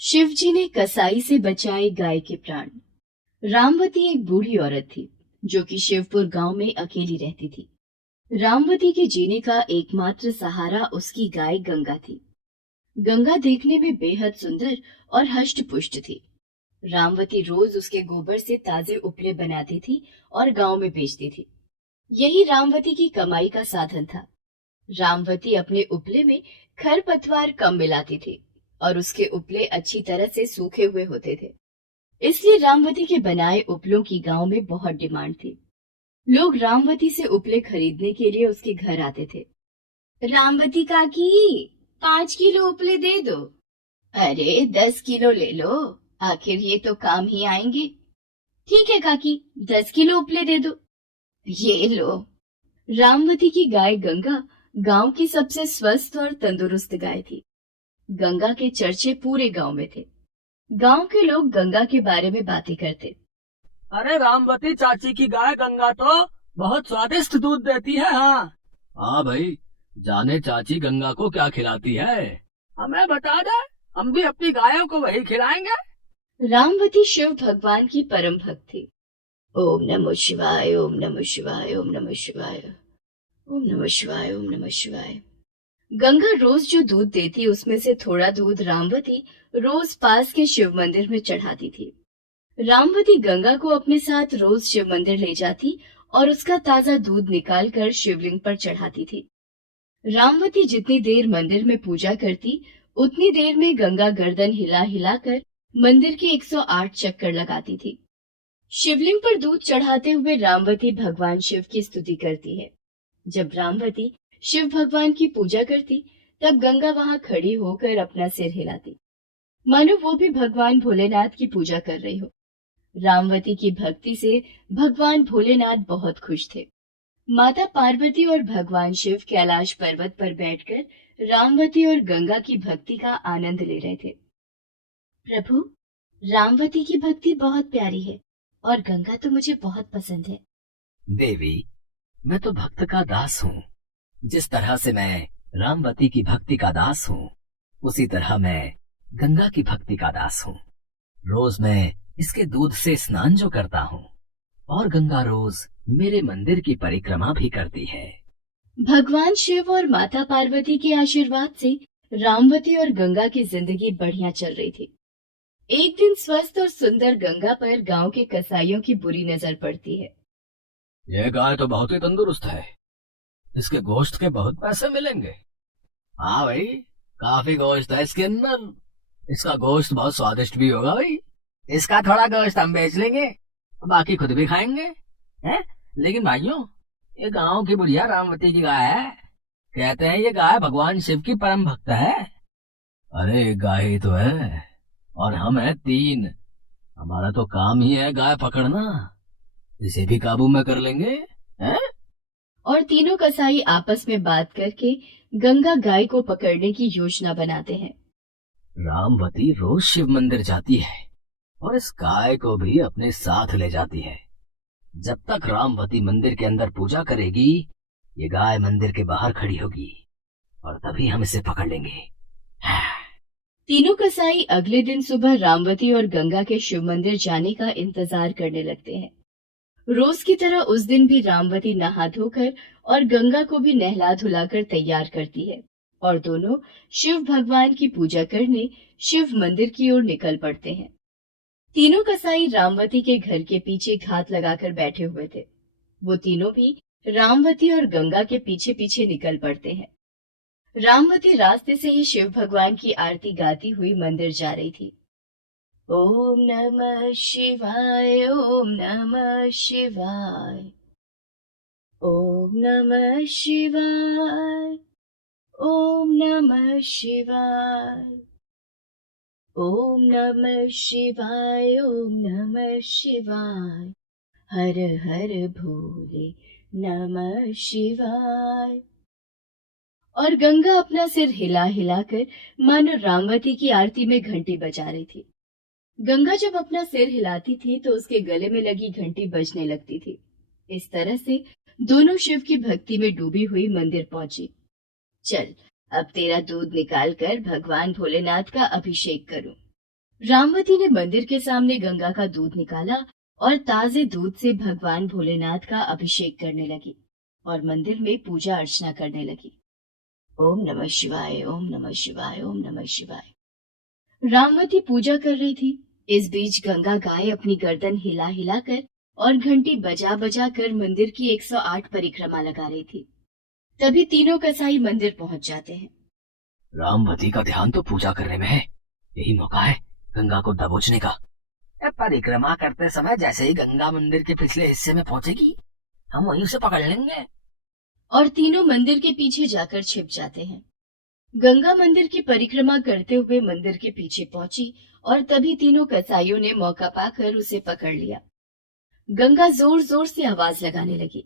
शिवजी ने कसाई से बचाए गाय के प्राण। रामवती एक बूढ़ी औरत थी जो कि शिवपुर गांव में अकेली रहती थी। रामवती के जीने का एकमात्र सहारा उसकी गाय गंगा थी। गंगा देखने में बेहद सुंदर और हष्ट-पुष्ट थी। रामवती रोज उसके गोबर से ताजे उपले बनाती थी और गांव में बेचती थी। यही रामवती की कमाई का साधन था। रामवती अपने उपले में खरपतवार कम मिलाती थी और उसके उपले अच्छी तरह से सूखे हुए होते थे। इसलिए रामवती के बनाए उपलों की गांव में बहुत डिमांड थी। लोग रामवती से उपले खरीदने के लिए उसके घर आते थे। रामवती काकी, 5 किलो उपले दे दो। अरे 10 किलो ले लो, आखिर ये तो काम ही आएंगे। ठीक है काकी, 10 किलो उपले दे दो। ये लो। रामवती की गाय गंगा गांव की सबसे स्वस्थ और तंदुरुस्त गाय थी। गंगा के चर्चे पूरे गांव में थे। गांव के लोग गंगा के बारे में बातें करते। अरे रामवती चाची की गाय गंगा तो बहुत स्वादिष्ट दूध देती है। हाँ हाँ भाई, जाने चाची गंगा को क्या खिलाती है, हमें बता दे, हम भी अपनी गायों को वही खिलाएंगे। रामवती शिव भगवान की परम भक्त थी। ओम नमः शिवाय, ओम नमः शिवाय, ओम नमः शिवाय, ओम नमः शिवाय, ओम नमः शिवाय। गंगा रोज जो दूध देती उसमें से थोड़ा दूध रामवती रोज पास के शिव मंदिर में चढ़ाती थी। रामवती गंगा को अपने साथ रोज शिव मंदिर ले जाती और उसका ताजा दूध निकालकर शिवलिंग पर चढ़ाती थी। रामवती जितनी देर मंदिर में पूजा करती, उतनी देर में गंगा गर्दन हिला हिलाकर मंदिर के 108 चक्कर लगाती थी। शिवलिंग पर दूध चढ़ाते हुए रामवती भगवान शिव की स्तुति करती है। जब रामवती शिव भगवान की पूजा करती, तब गंगा वहां खड़ी होकर अपना सिर हिलाती, मानो वो भी भगवान भोलेनाथ की पूजा कर रही हो। रामवती की भक्ति से भगवान भोलेनाथ बहुत खुश थे। माता पार्वती और भगवान शिव कैलाश पर्वत पर बैठकर रामवती और गंगा की भक्ति का आनंद ले रहे थे। प्रभु, रामवती की भक्ति बहुत प्यारी है और गंगा तो मुझे बहुत पसंद है। देवी, मैं तो भक्त का दास हूँ। जिस तरह से मैं रामवती की भक्ति का दास हूँ, उसी तरह मैं गंगा की भक्ति का दास हूँ। रोज मैं इसके दूध से स्नान जो करता हूँ, और गंगा रोज मेरे मंदिर की परिक्रमा भी करती है। भगवान शिव और माता पार्वती के आशीर्वाद से रामवती और गंगा की जिंदगी बढ़िया चल रही थी। एक दिन स्वस्थ और सुंदर गंगा पर गांव के कसाईयों की बुरी नजर पड़ती है। यह गाय तो बहुत ही तंदुरुस्त है, इसके गोश्त के बहुत पैसे मिलेंगे। हाँ भाई, काफी गोश्त है इसके अंदर, इसका गोश्त बहुत स्वादिष्ट भी होगा भाई। इसका थोड़ा गोश्त हम बेच लेंगे, बाकी खुद भी खाएंगे हैं? लेकिन भाइयों, ये गांव की बुढ़िया रामवती की गाय है। कहते हैं ये गाय भगवान शिव की परम भक्त है। अरे एक गाय ही तो है, और हम हैं 3। हमारा तो काम ही है गाय पकड़ना, इसे भी काबू में कर लेंगे हैं? और तीनों कसाई आपस में बात करके गंगा गाय को पकड़ने की योजना बनाते हैं। रामवती रोज शिव मंदिर जाती है और इस गाय को भी अपने साथ ले जाती है। जब तक रामवती मंदिर के अंदर पूजा करेगी, ये गाय मंदिर के बाहर खड़ी होगी और तभी हम इसे पकड़ लेंगे। तीनों कसाई अगले दिन सुबह रामवती और गंगा के शिव मंदिर जाने का इंतजार करने लगते हैं। रोज की तरह उस दिन भी रामवती नहा धोकर और गंगा को भी नहला धुलाकर तैयार करती है और दोनों शिव भगवान की पूजा करने शिव मंदिर की ओर निकल पड़ते हैं। तीनों कसाई रामवती के घर के पीछे घात लगाकर बैठे हुए थे। वो तीनों भी रामवती और गंगा के पीछे पीछे निकल पड़ते हैं। रामवती रास्ते से ही शिव भगवान की आरती गाती हुई मंदिर जा रही थी। ओम नमः शिवाय, ओम नमः शिवाय, ओम नमः शिवाय, ओम नमः शिवाय, ओम नमः शिवाय, ओम नमः शिवाय, हर हर भोले नमः शिवाय। और गंगा अपना सिर हिला हिलाकर मानो रामवती की आरती में घंटी बजा रही थी। गंगा जब अपना सिर हिलाती थी तो उसके गले में लगी घंटी बजने लगती थी। इस तरह से दोनों शिव की भक्ति में डूबी हुई मंदिर पहुंची। चल, अब तेरा दूध निकाल कर भगवान भोलेनाथ का अभिषेक करूं। रामवती ने मंदिर के सामने गंगा का दूध निकाला और ताजे दूध से भगवान भोलेनाथ का अभिषेक करने लगी और मंदिर में पूजा अर्चना करने लगी। ओम नमः शिवाय, ओम नमः शिवाय, ओम नमः शिवाय। रामवती पूजा कर रही थी। इस बीच गंगा गाय अपनी गर्दन हिला हिला कर और घंटी बजा बजा कर मंदिर की 108 परिक्रमा लगा रही थी। तभी तीनों कसाई मंदिर पहुंच जाते हैं। रामवती का ध्यान तो पूजा करने में है, यही मौका है गंगा को दबोचने का। परिक्रमा करते समय जैसे ही गंगा मंदिर के पिछले हिस्से में पहुंचेगी, हम वहीं उसे पकड़ लेंगे। और तीनों मंदिर के पीछे जाकर छिप जाते हैं। गंगा मंदिर की परिक्रमा करते हुए मंदिर के पीछे पहुंची और तभी तीनों कसाईयों ने मौका पाकर उसे पकड़ लिया। गंगा जोर जोर से आवाज लगाने लगी।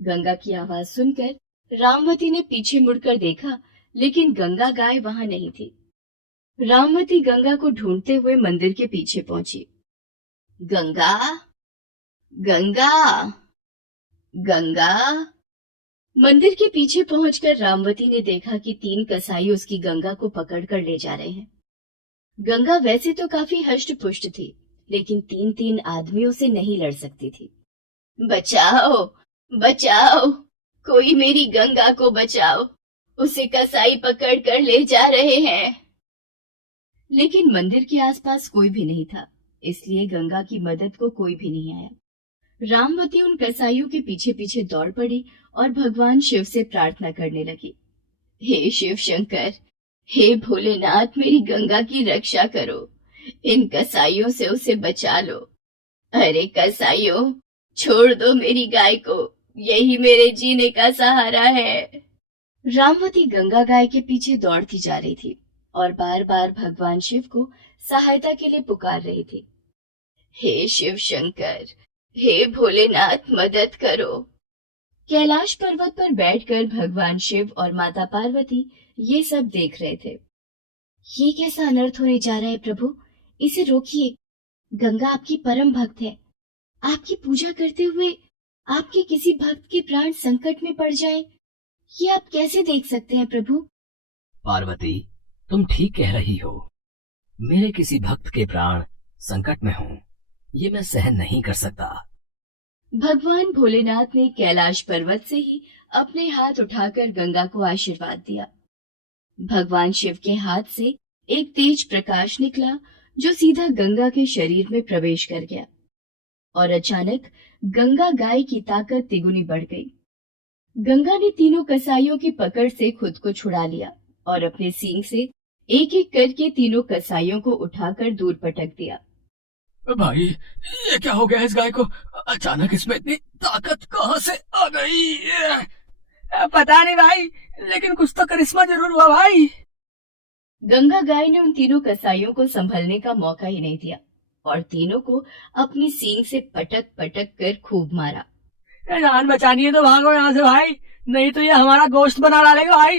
गंगा की आवाज सुनकर रामवती ने पीछे मुड़कर देखा, लेकिन गंगा गाय वहां नहीं थी। रामवती गंगा को ढूंढते हुए मंदिर के पीछे पहुंची। गंगा, गंगा, गंगा। मंदिर के पीछे पहुंचकर रामवती ने देखा कि 3 कसाई उसकी गंगा को पकड़कर ले जा रहे हैं। गंगा वैसे तो काफी हष्ट पुष्ट थी, लेकिन 3-3 आदमियों से नहीं लड़ सकती थी। बचाओ, बचाओ, कोई मेरी गंगा को बचाओ, उसे कसाई पकड़कर ले जा रहे हैं। लेकिन मंदिर के आसपास कोई भी नहीं था, इसलिए गंगा की मदद को कोई भी नहीं आया। रामवती उन कसाईयों के पीछे पीछे दौड़ पड़ी और भगवान शिव से प्रार्थना करने लगी। हे शिव शंकर, हे भोलेनाथ, मेरी गंगा की रक्षा करो, इन कसाईयों से उसे बचा लो। अरे कसाईयों, छोड़ दो मेरी गाय को, यही मेरे जीने का सहारा है। रामवती गंगा गाय के पीछे दौड़ती जा रही थी और बार बार भगवान शिव को सहायता के लिए पुकार रही थी। हे शिव शंकर, हे भोलेनाथ, मदद करो। कैलाश पर्वत पर बैठकर भगवान शिव और माता पार्वती ये सब देख रहे थे। ये कैसा अनर्थ होने जा रहा है प्रभु, इसे रोकिए। गंगा आपकी परम भक्त है, आपकी पूजा करते हुए आपके किसी भक्त के प्राण संकट में पड़ जाएं, ये आप कैसे देख सकते हैं प्रभु? पार्वती, तुम ठीक कह रही हो। मेरे किसी भक्त के प्राण संकट में हों, ये मैं सहन नहीं कर सकता। भगवान भोलेनाथ ने कैलाश पर्वत से ही अपने हाथ उठाकर गंगा को आशीर्वाद दिया। भगवान शिव के हाथ से एक तेज प्रकाश निकला जो सीधा गंगा के शरीर में प्रवेश कर गया और अचानक गंगा गाय की ताकत तिगुनी बढ़ गई। गंगा ने तीनों कसाईयों की पकड़ से खुद को छुड़ा लिया और अपने सींग से एक एक करके तीनों कसाईयों को उठाकर दूर पटक दिया। भाई, ये क्या हो गया इस गाय को? अचानक इसमें इतनी ताकत कहाँ से आ गई? पता नहीं भाई, लेकिन कुछ तो करिश्मा जरूर हुआ भाई। गंगा गाय ने उन तीनों कसाईयों को संभलने का मौका ही नहीं दिया और तीनों को अपनी सींग से पटक पटक कर खूब मारा। जान बचानी है तो भागो यहाँ से भाई, नहीं तो ये हमारा गोश्त बना डालेगा भाई।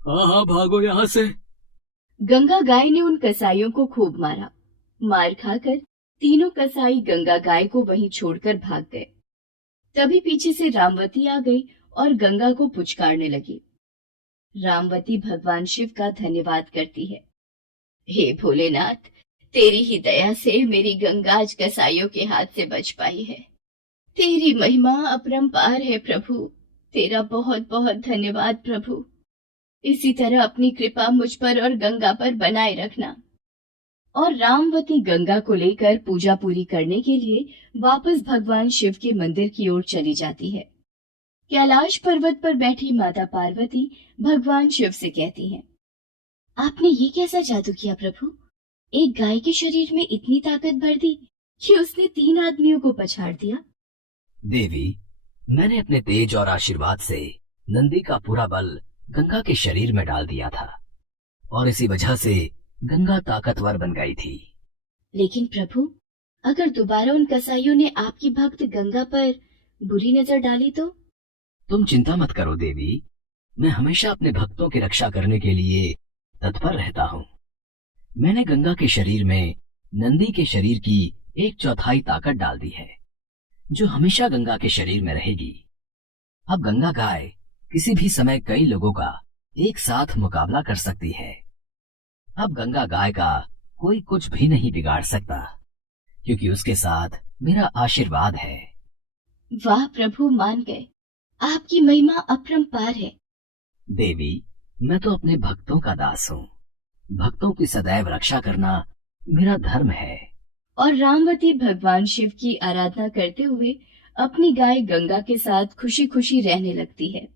हाँ हाँ, भागो यहाँ से। गंगा गाय ने उन कसाईयों को खूब मारा। मार खाकर तीनों कसाई गंगा गाय को वहीं छोड़कर भाग गए। तभी पीछे से रामवती आ गई और गंगा को पुचकारने लगी। रामवती भगवान शिव का धन्यवाद करती है। हे भोलेनाथ, तेरी ही दया से मेरी गंगा आज कसाईयों के हाथ से बच पाई है। तेरी महिमा अपरंपार है प्रभु, तेरा बहुत बहुत धन्यवाद प्रभु। इसी तरह अपनी कृपा मुझ पर और गंगा पर बनाए रखना। और रामवती गंगा को लेकर पूजा पूरी करने के लिए वापस भगवान शिव के मंदिर की ओर चली जाती है। कैलाश पर्वत पर बैठी माता पार्वती भगवान शिव से कहती हैं, आपने ये कैसा जादू किया प्रभु? एक गाय के शरीर में इतनी ताकत भर दी कि उसने 3 आदमियों को पछाड़ दिया। देवी, मैंने अपने तेज और आशीर्वाद से नंदी का पूरा बल गंगा के शरीर में डाल दिया था और इसी वजह से गंगा ताकतवर बन गई थी। लेकिन प्रभु, अगर दोबारा उन कसाईयों ने आपकी भक्त गंगा पर बुरी नजर डाली तो? तुम चिंता मत करो देवी, मैं हमेशा अपने भक्तों की रक्षा करने के लिए तत्पर रहता हूँ। मैंने गंगा के शरीर में नंदी के शरीर की 1/4 ताकत डाल दी है, जो हमेशा गंगा के शरीर में रहेगी। अब गंगा गाय किसी भी समय कई लोगों का एक साथ मुकाबला कर सकती है। अब गंगा गाय का कोई कुछ भी नहीं बिगाड़ सकता, क्योंकि उसके साथ मेरा आशीर्वाद है। वाह प्रभु, मान गए। आपकी महिमा अपरंपार है। देवी, मैं तो अपने भक्तों का दास हूँ। भक्तों की सदैव रक्षा करना मेरा धर्म है। और रामवती भगवान शिव की आराधना करते हुए अपनी गाय गंगा के साथ खुशी खुशी रहने लगती है।